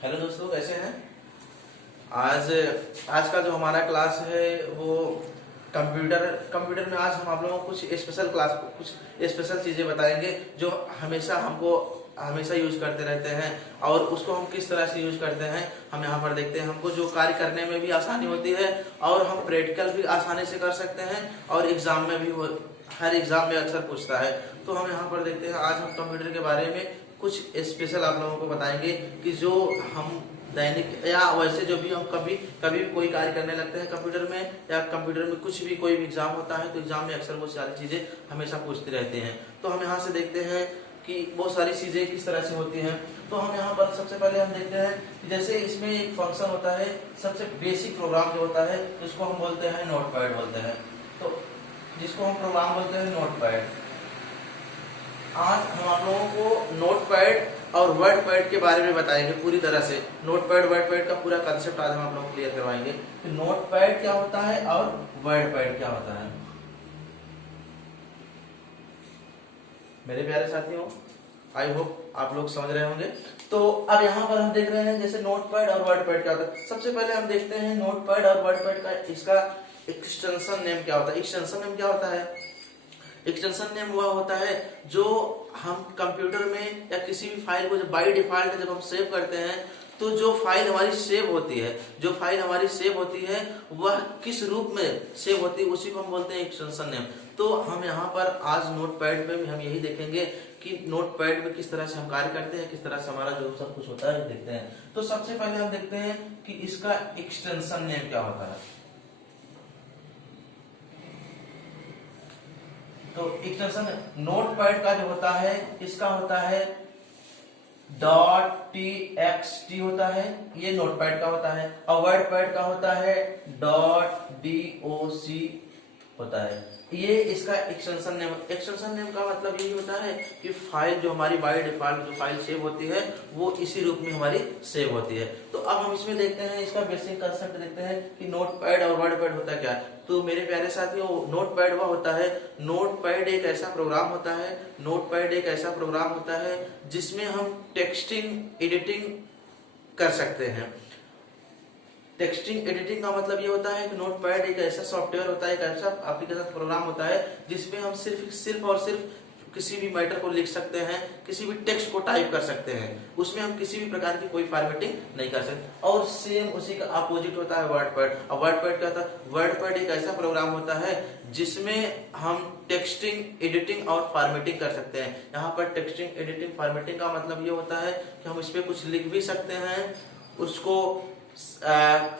Hello दोस्तों, कैसे हैं। आज आज का जो हमारा क्लास है वो कंप्यूटर में आज हम आप लोगों को कुछ स्पेशल चीज़ें बताएंगे जो हमको हमेशा यूज करते रहते हैं। और उसको हम किस तरह से यूज करते हैं हम यहाँ पर देखते हैं। हमको जो कार्य करने में भी आसानी होती है और हम प्रैक्टिकल भी आसानी से कर सकते हैं और एग्जाम में भी हर एग्जाम में अक्सर पूछता है। तो हम यहाँ पर देखते हैं, आज हम कंप्यूटर के बारे में कुछ स्पेशल आप लोगों को बताएंगे कि जो हम दैनिक या वैसे जो भी हम कभी कभी भी कोई कार्य करने लगते हैं कंप्यूटर में, या कंप्यूटर में कुछ भी कोई भी एग्जाम होता है तो एग्जाम में अक्सर वो सारी चीजें हमेशा पूछते रहते हैं। तो हम यहाँ से देखते हैं कि वो सारी चीजें किस तरह से होती हैं। तो हम यहाँ पर सबसे पहले हम देखते हैं कि जैसे इसमें एक फंक्शन होता है, सबसे बेसिक प्रोग्राम जो होता है जिसको हम बोलते हैं नोटपैड बोलते हैं। तो जिसको हम प्रोग्राम बोलते हैं नोटपैड। आज हम आप लोगों को नोटपैड और वर्डपैड के बारे में बताएंगे पूरी तरह से। नोटपैड वर्डपैड का पूरा कंसेप्ट आज हम आप लोगों को क्लियर करवाएंगे कि नोटपैड क्या होता है और वर्डपैड क्या होता है। मेरे प्यारे साथियों, आई होप आप लोग समझ रहे होंगे। तो अब यहाँ पर हम देख रहे हैं जैसे नोटपैड और वर्डपैड क्या होता है। सबसे पहले हम देखते हैं नोटपैड और वर्डपैड का इसका एक्सटेंशन नेम क्या होता है। एक्सटेंशन नेम क्या होता है? एक्सटेंशन नेम वह होता है जो हम कंप्यूटर में या किसी भी फाइल को बाय डिफॉल्ट जब हम सेव करते हैं तो जो फाइल हमारी सेव होती है वह किस रूप में सेव होती है उसी को हम बोलते हैं एक्सटेंशन नेम। तो हम यहाँ पर आज नोटपैड में हम यही देखेंगे कि नोटपैड में किस तरह से हम कार्य करते हैं, किस तरह से हमारा जो सब कुछ होता है देखते हैं। तो सबसे पहले हम देखते हैं कि इसका एक्सटेंशन नेम क्या होता है। तो एक्सटेंशन नोटपैड का जो होता है इसका होता है .txt होता है, ये नोटपैड का होता है। और वर्डपैड का होता है .doc होता है। ये इसका एक्सटेंशन नेम। एक्सटेंशन नेम का मतलब यही होता है कि फाइल जो हमारी बाय डिफॉल्ट जो फाइल सेव होती है वो इसी रूप में हमारी सेव होती है। तो अब हम इसमें देखते हैं, इसका बेसिक कंसेप्ट देखते हैं कि नोटपैड और वर्डपैड होता क्या है। तो मेरे प्यारे साथियों, नोटपैड वह होता है, नोटपैड एक ऐसा प्रोग्राम होता है जिसमें हम टेक्स्टिंग एडिटिंग कर सकते हैं। टेक्स्टिंग एडिटिंग का मतलब ये होता है कि नोटपैड एक ऐसा सॉफ्टवेयर होता है, एक ऐसा एप्लीकेशन प्रोग्राम होता है जिसमें हम सिर्फ किसी भी मैटर को लिख सकते हैं, किसी भी टेक्स्ट को टाइप कर सकते हैं। उसमें हम किसी भी प्रकार की कोई फॉर्मेटिंग नहीं कर सकते। और सेम उसी का अपोजिट होता है वर्डपैड। और वर्डपैड क्या होता है? वर्डपैड एक ऐसा प्रोग्राम होता है जिसमें हम टेक्स्टिंग एडिटिंग और फॉर्मेटिंग कर सकते हैं। यहाँ पर टेक्स्टिंग एडिटिंग फॉर्मेटिंग का मतलब ये होता है कि हम इस पे कुछ लिख भी सकते हैं, उसको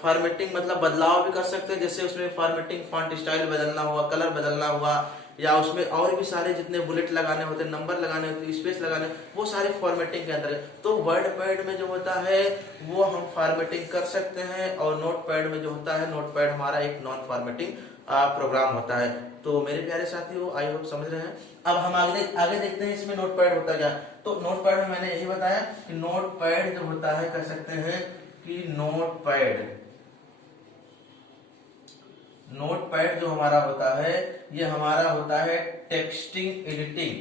फॉर्मेटिंग मतलब बदलाव भी कर सकते हैं। जैसे उसमें फॉर्मेटिंग फॉन्ट स्टाइल बदलना हुआ, कलर बदलना हुआ, या उसमें और भी सारे जितने बुलेट लगाने होते हैं, नंबर लगाने होते हैं, स्पेस लगाने, वो सारे फॉर्मेटिंग के अंदर है। तो वर्डपैड में जो होता है वो हम फॉर्मेटिंग कर सकते हैं और नोटपैड में जो होता है, नोटपैड हमारा एक नॉन फॉर्मेटिंग प्रोग्राम होता है। तो मेरे प्यारे साथियों, आई होप समझ रहे हैं। अब हम आगे देखते हैं इसमें नोटपैड होता क्या। तो नोटपैड में मैंने यही बताया कि नोटपैड जो होता है, कह सकते हैं कि नोटपैड जो हमारा होता है ये हमारा होता है टेक्स्टिंग एडिटिंग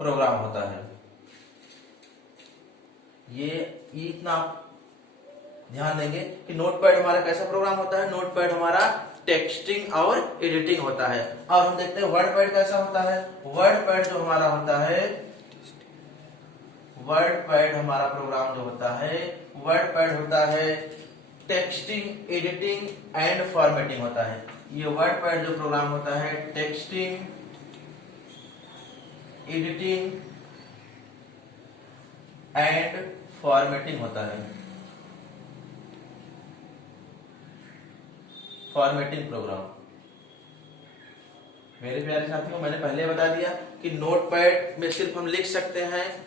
प्रोग्राम होता है। ये इतना ध्यान देंगे कि नोटपैड हमारा कैसा प्रोग्राम होता है। नोटपैड हमारा टेक्स्टिंग और एडिटिंग होता है। और हम देखते हैं वर्डपैड कैसा होता है। वर्डपैड जो हमारा होता है, वर्डपैड हमारा प्रोग्राम जो होता है, वर्डपैड होता है टेक्स्टिंग एडिटिंग एंड फॉर्मेटिंग होता है। ये वर्डपैड जो प्रोग्राम होता है टेक्स्टिंग एडिटिंग एंड फॉर्मेटिंग होता है। Formatting program. मेरे प्यारे साथियों, मैंने पहले बता दिया कि नोटपैड में सिर्फ हम लिख सकते हैं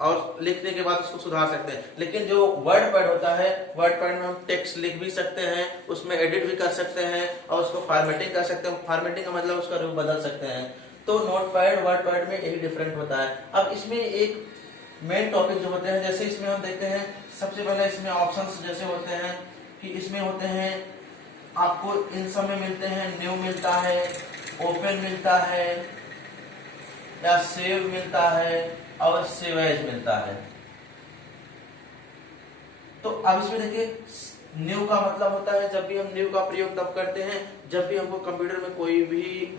और लिखने के बाद उसको सुधार सकते हैं। लेकिन जो वर्डपैड होता है, वर्डपैड में हम टेक्स्ट लिख भी सकते हैं, उसमें एडिट भी कर सकते हैं और उसको फॉर्मेटिंग कर सकते हैं। फॉर्मेटिंग का मतलब उसका रूप बदल सकते हैं। तो नोटपैड वर्डपैड में यही डिफरेंट होता है। अब इसमें एक मेन टॉपिक जो होते हैं, जैसे इसमें हम देखते हैं सबसे पहले इसमें ऑप्शंस जैसे होते हैं कि इसमें होते हैं आपको इन सब में मिलते हैं, न्यू मिलता है, ओपन मिलता है, या सेव मिलता है, और सेव एज मिलता है। तो अब इसमें देखिए, न्यू का मतलब होता है, जब भी हम न्यू का प्रयोग तब करते हैं जब भी हमको कंप्यूटर में कोई भी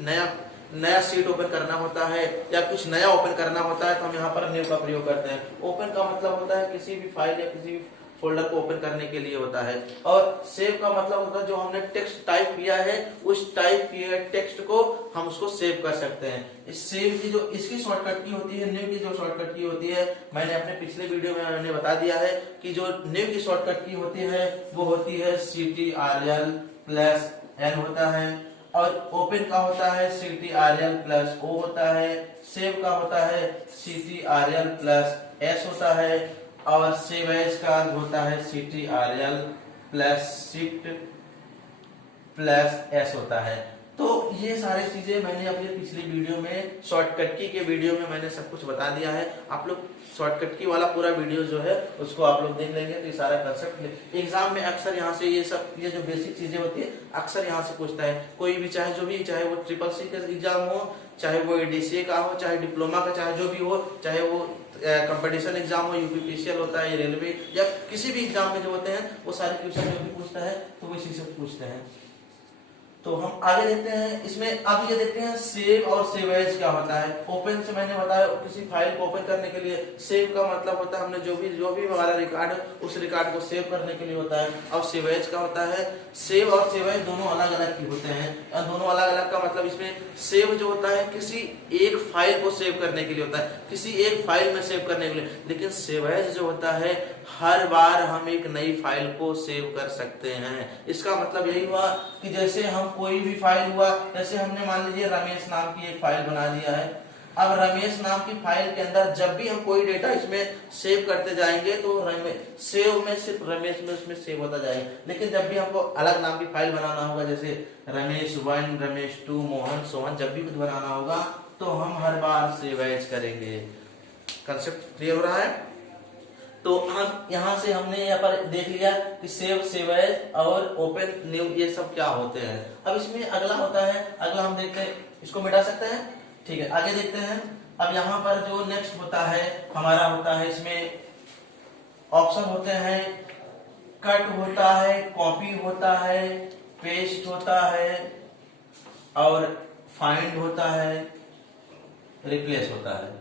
नया सीट ओपन करना होता है या कुछ नया ओपन करना होता है, तो हम यहाँ पर न्यू का प्रयोग करते हैं। ओपन का मतलब होता है किसी भी फाइल या किसी भी फोल्डर को ओपन करने के लिए होता है। और सेव का मतलब होता है जो हमने टेक्स्ट टाइप किया है, उस टाइप किए गए टेक्स्ट को हम उसको सेव कर सकते हैं। इस सेव की जो इसकी शॉर्टकट की होती है, न्यू की जो शॉर्टकट की होती है, मैंने अपने पिछले वीडियो में मैंने बता दिया है कि जो न्यू की शॉर्टकट की होती है वो होती है CTRL+N होता है, और ओपन का होता है CTRL+O होता है, सेव का होता है CTRL+S होता है, और सेव एज का होता है CTRL+Shift+S होता है। तो ये सारी चीजें मैंने अपने पिछली वीडियो में शॉर्टकट की के वीडियो में मैंने सब कुछ बता दिया है। आप लोग शॉर्टकट की वाला पूरा वीडियो जो है उसको आप लोग देख लेंगे तो ये सारा कंसेप्ट एग्जाम में अक्सर यहाँ से ये जो बेसिक चीजें होती है अक्सर यहाँ से पूछता है। कोई भी चाहे जो भी, चाहे वो CCC का एग्जाम हो, चाहे वो ADCA का हो, चाहे डिप्लोमा का, चाहे जो भी हो, चाहे वो कंपटीशन एग्जाम हो, UPPCL होता है, रेलवे या किसी भी एग्जाम में जो होते हैं वो सारे क्वेश्चन जो भी पूछता है तो वो इसी से पूछते हैं। तो हम आगे देखते हैं इसमें। अब ये देखते हैं सेव और सेव एज क्या होता है। ओपन से मैंने बताया किसी फाइल को ओपन करने के लिए, सेव का मतलब होता है हमने जो भी हमारा रिकॉर्ड है उस रिकॉर्ड को सेव करने के लिए होता है। और सेव एज का होता है, सेव और सेव एज दोनों अलग अलग की होते हैं। दोनों अलग अलग का मतलब इसमें सेव जो होता है किसी एक फाइल को सेव करने के लिए होता है, किसी एक फाइल में सेव करने के लिए, लेकिन सेव एज जो होता है हर बार हम एक नई फाइल को सेव कर सकते हैं। इसका मतलब यही हुआ कि जैसे हम कोई भी फाइल हुआ, जैसे हमने मान लीजिए रमेश नाम की एक फाइल बना लिया है। अब रमेश नाम की फाइल के अंदर जब भी हम कोई डेटा इसमें सेव करते जाएंगे तो सेव में सिर्फ रमेश में उसमें सेव होता जाएगा। लेकिन जब भी हमको अलग नाम की फाइल बनाना होगा, जैसे रमेश1, रमेश2, मोहन, सोहन, जब भी कुछ बनाना होगा तो हम हर बार सेव एज करेंगे। कंसेप्ट क्लियर हो रहा है? तो हम यहाँ से हमने यहाँ पर देख लिया कि सेव, सेव एज और ओपन, न्यू ये सब क्या होते हैं। अब इसमें अगला होता है, अगला हम देखते हैं, इसको मिटा सकते हैं, ठीक है। आगे देखते हैं। अब यहाँ पर जो नेक्स्ट होता है हमारा होता है, इसमें ऑप्शन होते हैं, कट होता है, कॉपी होता है, पेस्ट होता है, और फाइंड होता है, रिप्लेस होता है,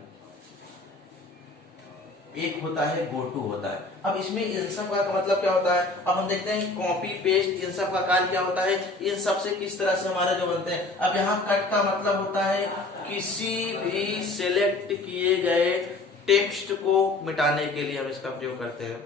एक होता है गो टू होता है। अब इसमें इन सब का मतलब क्या होता है, अब हम देखते हैं कॉपी पेस्ट इन सब का कार्य क्या होता है, इन सब से किस तरह से हमारे जो बनते हैं। अब यहाँ कट का मतलब होता है किसी भी सिलेक्ट किए गए टेक्स्ट को मिटाने के लिए हम इसका प्रयोग करते हैं।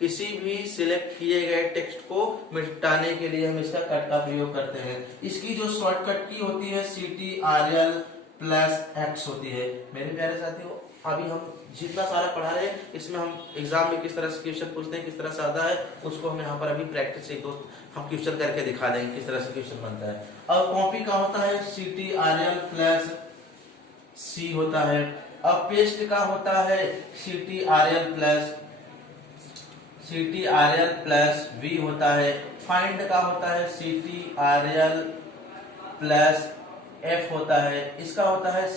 किसी भी सिलेक्ट किए गए टेक्स्ट को मिटाने के लिए हम इसका कट का प्रयोग करते हैं। इसकी जो शॉर्टकट की होती है CTRL+X होती है। मेरे प्यारे साथियों, अभी हम जितना सारा पढ़ा रहे हैं इसमें हम एग्जाम में किस तरह से क्वेश्चन पूछते हैं, किस तरह से आता है, उसको हम यहाँ पर अभी प्रैक्टिस एक दो हम क्वेश्चन करके दिखा देंगे किस तरह से क्वेश्चन बनता है। और कॉपी का होता है CTRL+C होता है। अब पेस्ट का होता है CTRL+V होता है। फाइंड का होता है CTRL+F होता है। इसका होता है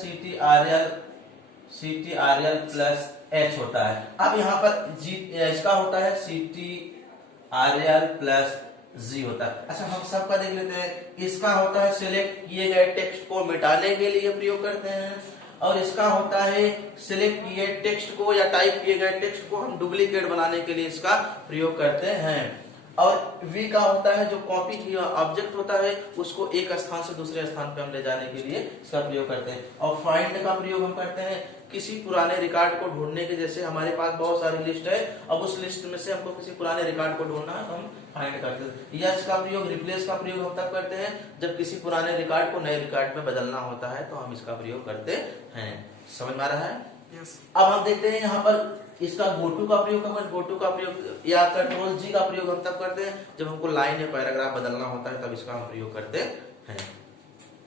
CTRL+H होता है। अब यहाँ पर इसका होता है CTRL+G होता है। अच्छा, हम सबका देख लेते हैं। इसका होता है सिलेक्ट किए गए टेक्स्ट को मिटाने के लिए प्रयोग करते हैं, और इसका होता है सिलेक्ट किए टेक्स्ट को या टाइप किए गए टेक्स्ट को हम डुप्लीकेट बनाने के लिए इसका प्रयोग करते हैं। और V का होता है जो कॉपी किया ऑब्जेक्ट होता है उसको एक स्थान से दूसरे स्थान पे हम ले जाने के लिए इसका प्रयोग करते हैं। और फाइंड का प्रयोग हम करते हैं किसी पुराने रिकॉर्ड को ढूंढने के, जैसे हमारे पास बहुत सारी लिस्ट है, अब उस लिस्ट में से हमको किसी पुराने रिकॉर्ड को ढूंढना है तो हम फाइंड करते हैं। यस का प्रयोग, रिप्लेस का प्रयोग हम तब करते हैं जब किसी पुराने रिकॉर्ड को नए रिकॉर्ड में बदलना होता है तो हम इसका प्रयोग करते हैं। समझ में आ रहा है? yes. अब हम देखते हैं यहाँ पर इसका गोटू का प्रयोग, गोटू का प्रयोग या कंट्रोल-G का प्रयोग हम तब करते हैं जब हमको लाइन या पैराग्राफ बदलना होता है, तब इसका हम प्रयोग करते हैं।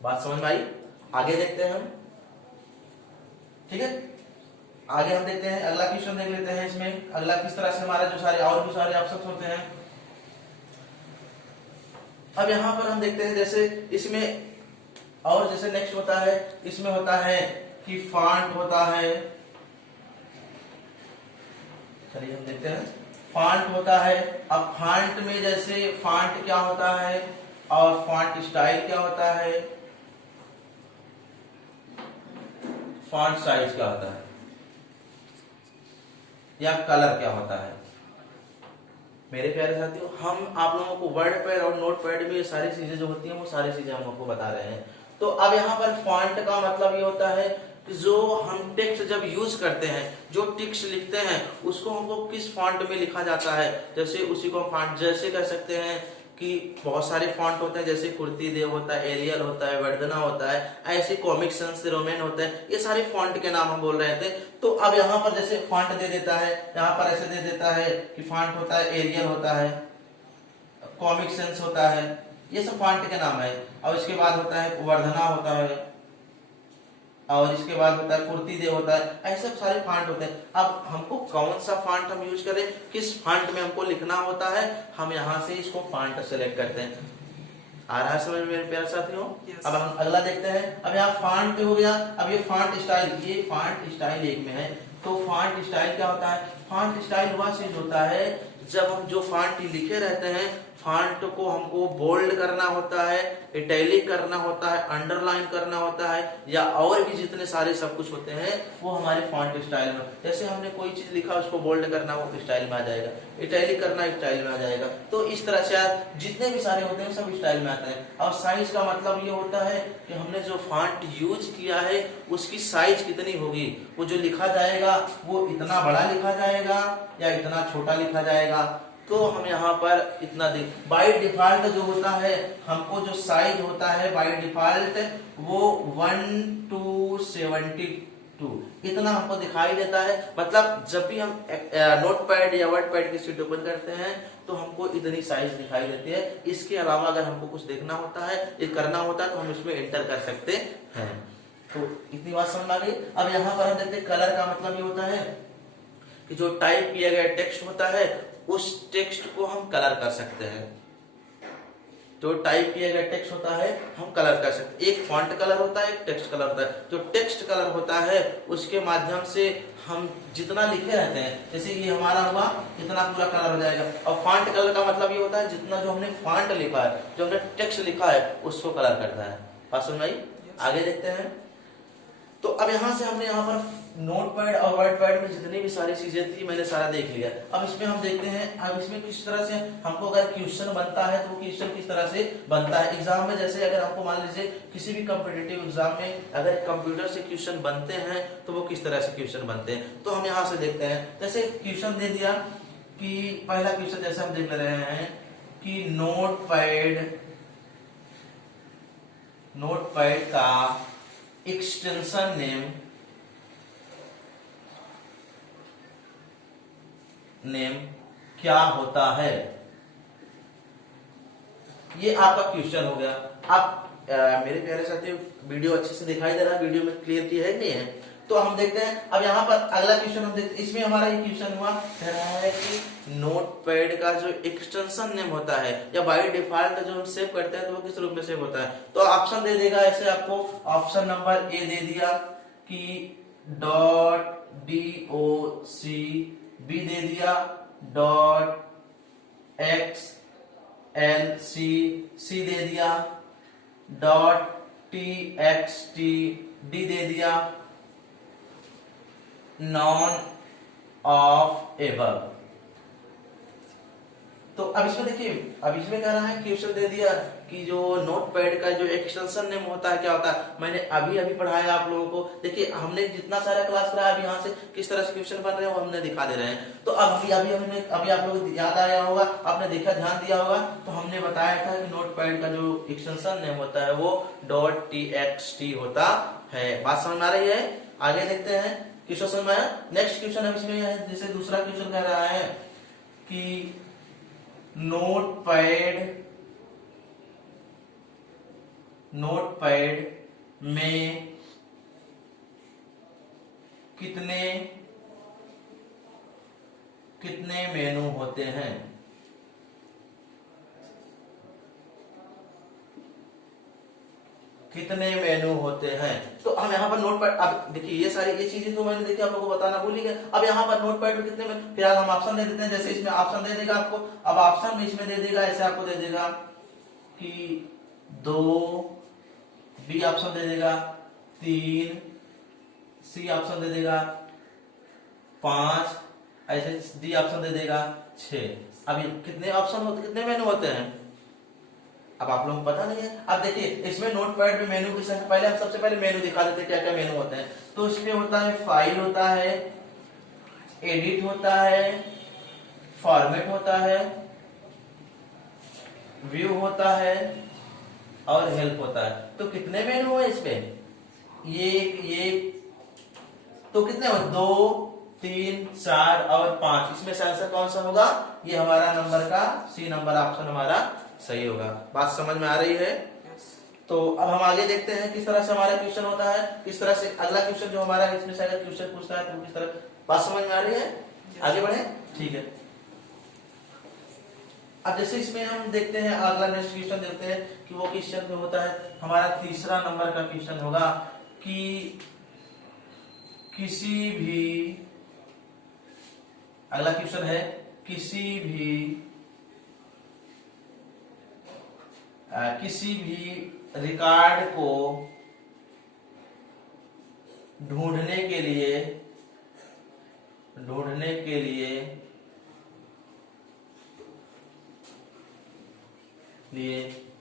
बात समझ में आई? आगे देखते हैं हम, ठीक है। आगे हम देखते हैं, अगला क्वेश्चन देख लेते हैं। इसमें अगला किस तरह से हमारा जो सारे और भी सारे ऑप्शन होते हैं, अब यहाँ पर हम देखते हैं जैसे इसमें और जैसे नेक्स्ट होता है, इसमें होता है कि फॉन्ट होता है। चलिए हम देखते हैं, फॉन्ट होता है। अब फॉन्ट में जैसे फॉन्ट क्या होता है और फॉन्ट स्टाइल क्या होता है, फॉन्ट साइज क्या होता है, या कलर क्या होता है। मेरे प्यारे साथियों, हम आप लोगों को वर्ड पैड और नोट पैड में ये सारी चीजें जो होती हैं वो सारी चीजें हम आपको बता रहे हैं। तो अब यहाँ पर फॉन्ट का मतलब ये होता है कि जो हम टेक्स्ट जब यूज करते हैं, जो टेक्स्ट लिखते हैं उसको हमको किस फॉन्ट में लिखा जाता है, जैसे उसी को फॉन्ट जैसे कह सकते हैं कि बहुत सारे फॉन्ट होते हैं, जैसे कुर्ती देव होता है, एरियल होता है, वर्धना होता है, ऐसे कॉमिक सन्स रोमन होता है, ये सारे फॉन्ट के नाम हम बोल रहे थे। तो अब यहाँ पर जैसे फॉन्ट दे देता है, यहाँ पर ऐसे दे देता है कि फॉन्ट होता है, एरियल होता है, कॉमिक सेंस होता है, ये सब फॉन्ट के नाम है। और इसके बाद होता है वर्धना होता है, और इसके बाद होता है कुर्ती देव होता है, ऐसे सारे फॉन्ट होते हैं। अब हमको कौन सा फॉन्ट हम यूज करें, किस फॉन्ट में हमको लिखना होता है, हम यहाँ से इसको फॉन्ट सेलेक्ट करते हैं। आ रहा है समझ में मेरे प्यारे साथियों? अब हम अगला देखते हैं। अब यहाँ फॉन्ट हो गया, अब ये फॉन्ट स्टाइल, ये फॉन्ट स्टाइल एक में है। तो फॉन्ट स्टाइल क्या होता है, फॉन्ट स्टाइल वह चीज होता है जब हम जो फॉन्ट लिखे रहते हैं, फॉन्ट को हमको बोल्ड करना होता है, इटैलिक करना होता है, अंडरलाइन करना होता है, या और भी जितने सारे सब कुछ होते हैं वो हमारे फॉन्ट स्टाइल में। जैसे हमने कोई चीज लिखा उसको बोल्ड करना वो स्टाइल में आ जाएगा, इटैलिक करना स्टाइल में आ जाएगा। तो इस तरह से जितने भी सारे होते हैं सब स्टाइल में आते हैं। और साइज का मतलब ये होता है कि हमने जो फॉन्ट यूज किया है उसकी साइज कितनी होगी, वो जो लिखा जाएगा वो इतना बड़ा लिखा जाएगा या इतना छोटा लिखा जाएगा। तो हम यहाँ पर इतना बाय डिफॉल्ट जो होता है हमको जो साइज होता है बाय डिफॉल्ट वो 1:72 इतना हमको दिखाई देता है। मतलब जब भी हम नोट पैड या वर्ड पैड की शीट ओपन करते हैं तो हमको इतनी साइज दिखाई देती है। इसके अलावा अगर हमको कुछ देखना होता है, ये करना होता है, तो हम इसमें एंटर कर सकते हैं। तो इतनी बात समझ आ गई। अब यहाँ पर हम देखते हैं कलर का मतलब ये होता है कि जो टाइप किया गया टेक्स्ट होता है उस टेक्स्ट को हम कलर कर सकते हैं। जो टाइप किया गया टेक्स्ट होता है हम कलर कर सकते हैं। एक फॉन्ट कलर होता है, एक टेक्स्ट कलर होता है। जो टेक्स्ट कलर होता है उसके माध्यम से हम जितना लिखे रहते हैं, जैसे ये हमारा हुआ इतना पूरा कलर हो जाएगा। और फॉन्ट कलर का मतलब ये होता है जितना जो हमने फॉन्ट लिखा है, जो हमने टेक्स्ट लिखा है उसको कलर करता है। बात समझ में आई? आगे देखते हैं। तो अब यहाँ से हमने यहाँ पर नोट पैड और वर्ड पैड में जितनी भी सारी चीजें थी मैंने सारा देख लिया। अब इसमें हम देखते हैं, अब इसमें किस तरह से हमको अगर क्वेश्चन बनता है तो वो क्वेश्चन किस तरह से बनता है एग्जाम में। जैसे अगर हमको मान लीजिए किसी भी कॉम्पिटिटिव एग्जाम में अगर कंप्यूटर से क्वेश्चन बनते हैं तो वो किस तरह से क्वेश्चन बनते हैं, तो हम यहाँ से देखते हैं। जैसे क्वेश्चन दे दिया कि पहला क्वेश्चन जैसे हम देख रहे हैं कि नोट पैड का एक्सटेंशन नेम क्या होता है, ये आपका क्वेश्चन हो गया। आप मेरे प्यारे साथियों वीडियो अच्छे से दिखाई दे रहा है, वीडियो में क्लियर की है नहीं है? तो हम देखते हैं। अब यहाँ पर अगला क्वेश्चन हम देखते हैं। इसमें हमारा ये क्वेश्चन हुआ कह रहा है कि नोट पैड का जो एक्सटेंशन नेम होता है या बाय डिफॉल्ट जो हम सेव करते हैं तो वो किस रूप में सेव होता है। तो ऑप्शन दे देगा ऐसे आपको। ऑप्शन नंबर ए दे दिया कि .doc, बी दे दिया .xlc, सी दे दिया .txt, डी दे दिया नॉन ऑफ एबव। तो अब इसमें देखिए, अब इसमें कह रहा है क्वेश्चन दे दिया कि जो नोट पैड का जो एक्सटेंशन नेम होता है क्या होता है। मैंने अभी अभी पढ़ाया आप लोगों को। देखिए हमने जितना सारा क्लास कराया अभी यहाँ से किस तरह से क्वेश्चन बन रहे हैं वो हमने दिखा दे रहे हैं। तो अब अभी आप लोगों को याद आया होगा, आपने देखा ध्यान दिया होगा, तो हमने बताया था कि नोट पैड का जो एक्सटेंशन नेम होता है वो .txt होता है। बात समझ में आ रही है? आगे देखते हैं क्वेश्चन समझ में आया। नेक्स्ट क्वेश्चन अब इसमें है, जैसे दूसरा क्वेश्चन कह रहा है कि नोट पैड में कितने मेनू होते हैं। कितने मेनू होते हैं। तो हम यहाँ पर नोट पैड, अब देखिए ये सारी ये चीजें तो मैंने देखिए आप लोगों को बताना भूल ही गया। अब यहाँ पर नोट पैड में कितने में, फिलहाल हम ऑप्शन दे देते हैं। जैसे इसमें ऑप्शन दे देगा आपको, अब ऑप्शन में इसमें दे देगा, ऐसे आपको दे देगा कि 2, बी ऑप्शन दे देगा 3, सी ऑप्शन दे देगा 5, ऐसे डी ऑप्शन दे देगा 6। अब ये कितने ऑप्शन होते, कितने मेनू होते हैं, अब आप लोगों को पता नहीं है। अब देखिए इसमें नोट पैड में मेनू की संख्या, पहले हम सबसे पहले मेनू दिखा देते हैं क्या क्या मेनू होते हैं। तो इसमें होता है फाइल होता है, एडिट होता है, फॉर्मेट होता है, व्यू होता है और हेल्प होता है। तो कितने मेनू है इसमें, ये तो कितने हो, 2, 3, 4 और 5। इसमें से आंसर कौन सा होगा, ये हमारा नंबर का सी नंबर ऑप्शन हमारा सही होगा। बात समझ में आ रही है। तो अब हम आगे देखते हैं किस तरह से हमारा क्वेश्चन होता है, किस तरह से अगला क्वेश्चन जो हमारा इसमें से अगर क्वेश्चन पूछता है तो किस तरह, बात समझ में आ रही है। आगे बढ़े, ठीक है। अब जैसे इसमें हम देखते हैं अगला नेक्स्ट क्वेश्चन देखते हैं कि वो क्वेश्चन जो होता है हमारा तीसरा नंबर का क्वेश्चन होगा कि किसी भी, अगला क्वेश्चन है किसी भी रिकॉर्ड को ढूंढने के लिए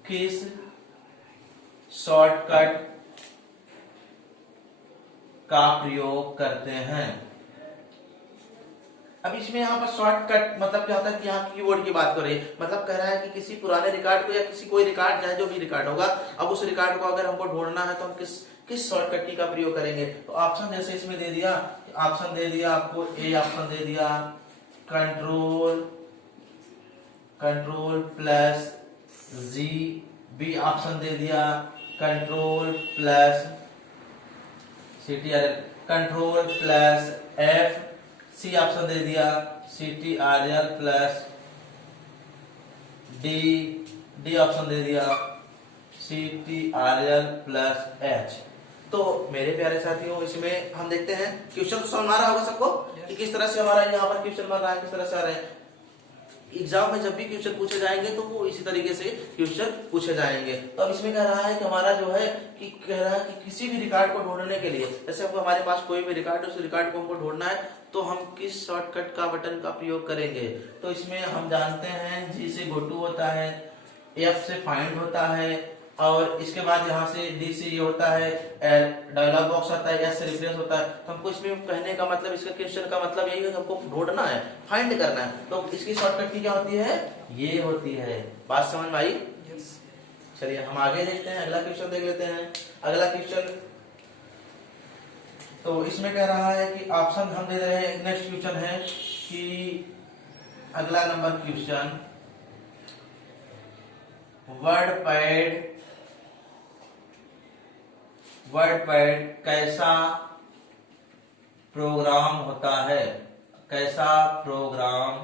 किस शॉर्टकट का प्रयोग करते हैं। अब इसमें यहाँ पर शॉर्टकट मतलब क्या होता है कि यहाँ कीबोर्ड की बात करें, मतलब कह रहा है कि किसी पुराने रिकॉर्ड को या किसी कोई रिकॉर्ड चाहे जो भी रिकॉर्ड होगा, अब उस रिकॉर्ड को अगर हमको ढूंढना है तो हम किस शॉर्टकट की का प्रयोग करेंगे। तो ऑप्शन जैसे इसमें दे दिया, ऑप्शन दे दिया आपको, ए ऑप्शन दे दिया control plus G, B option दे दिया control plus CTRL, control plus F, C option दे दिया CTRL प्लस डी ऑप्शन दे दिया CTRL प्लस H। तो मेरे प्यारे साथियों इसमें हम देखते हैं क्वेश्चन तो समझ आ रहा होगा सबको कि किस तरह से हमारा यहाँ पर क्वेश्चन बन रहा है, किस तरह से आ रहे हैं। एग्जाम में जब भी क्वेश्चन पूछे जाएंगे तो वो इसी तरीके से क्वेश्चन पूछे जाएंगे। तो अब इसमें कह रहा है कि हमारा जो है कि कह रहा है कि किसी भी रिकॉर्ड को ढूंढने के लिए, जैसे हमको हमारे पास कोई भी रिकॉर्ड है, उस रिकॉर्ड को हमको ढूंढना है तो हम किस शॉर्टकट का बटन का प्रयोग करेंगे। तो इसमें हम जानते हैं जी से गो टू होता है, एफ से फाइंड होता है और इसके बाद यहाँ से डी से ये होता है, डायलॉग बॉक्स होता है, एस से रिफ्रेश होता है। तो हमको इसमें कहने का मतलब, इसका क्वेश्चन का मतलब यही है कि हमको ढूंढना है, फाइंड करना है। तो इसकी शॉर्टकट की क्या होती है, ये होती है। बात समझ में आई। चलिए हम आगे देखते हैं, अगला क्वेश्चन देख लेते हैं। अगला क्वेश्चन तो इसमें कह रहा है कि ऑप्शन हम दे रहे हैं, नेक्स्ट क्वेश्चन है कि अगला नंबर क्वेश्चन, वर्डपैड कैसा प्रोग्राम होता है, कैसा प्रोग्राम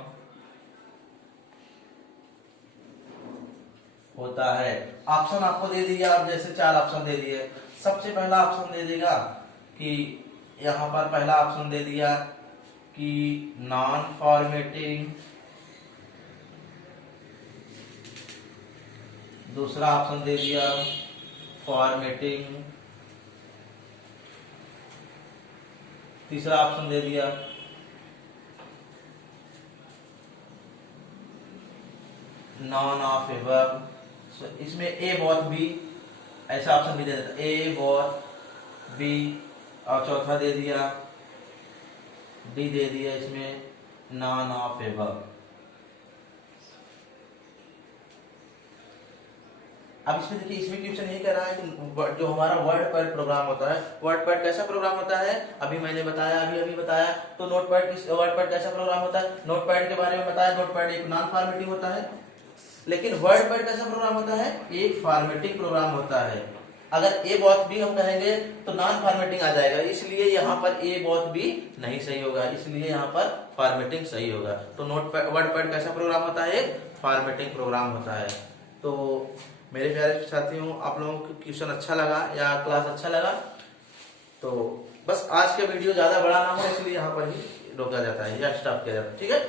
होता है। ऑप्शन आपको दे दिया, अब जैसे 4 ऑप्शन दे दिए। सबसे पहला ऑप्शन दे देगा कि यहाँ पर पहला ऑप्शन दे दिया कि नॉन फॉर्मेटिंग, दूसरा ऑप्शन दे दिया फॉर्मेटिंग, तीसरा ऑप्शन दे दिया नॉन ऑफ एबव। इसमें ए बोथ बी ऐसा ऑप्शन भी दे देता, ए बोथ बी, और चौथा दे दिया डी दे दिया इसमें नॉन ऑफ एबव। अब इसमें देखिए, इसमें क्वेश्चन यही कह रहा है कि जो हमारा वर्डपैड प्रोग्राम होता है, वर्डपैड कैसा प्रोग्राम होता है, अभी मैंने बताया, अभी बताया। तो वर्डपैड कैसा प्रोग्राम होता है, नोटपैड के बारे में बताया। नोटपैड एक नॉन फॉर्मेटिंग होता है, लेकिन वर्डपैड कैसा प्रोग्राम होता है, एक फॉर्मेटिंग प्रोग्राम होता है। अगर ए बॉथ बी हम कहेंगे तो नॉन फॉर्मेटिंग आ जाएगा, इसलिए यहाँ पर ए बॉथ बी नहीं सही होगा, इसलिए यहाँ पर फॉर्मेटिंग सही होगा। तो वर्डपैड कैसा प्रोग्राम होता है, एक फॉर्मेटिंग प्रोग्राम होता है। तो मेरे प्यारे साथियों, आप लोगों को क्वेश्चन अच्छा लगा या क्लास अच्छा लगा तो बस आज का वीडियो ज़्यादा बड़ा ना हो इसलिए यहाँ पर ही रोका जाता है या स्टॉप किया जाता है। ठीक है।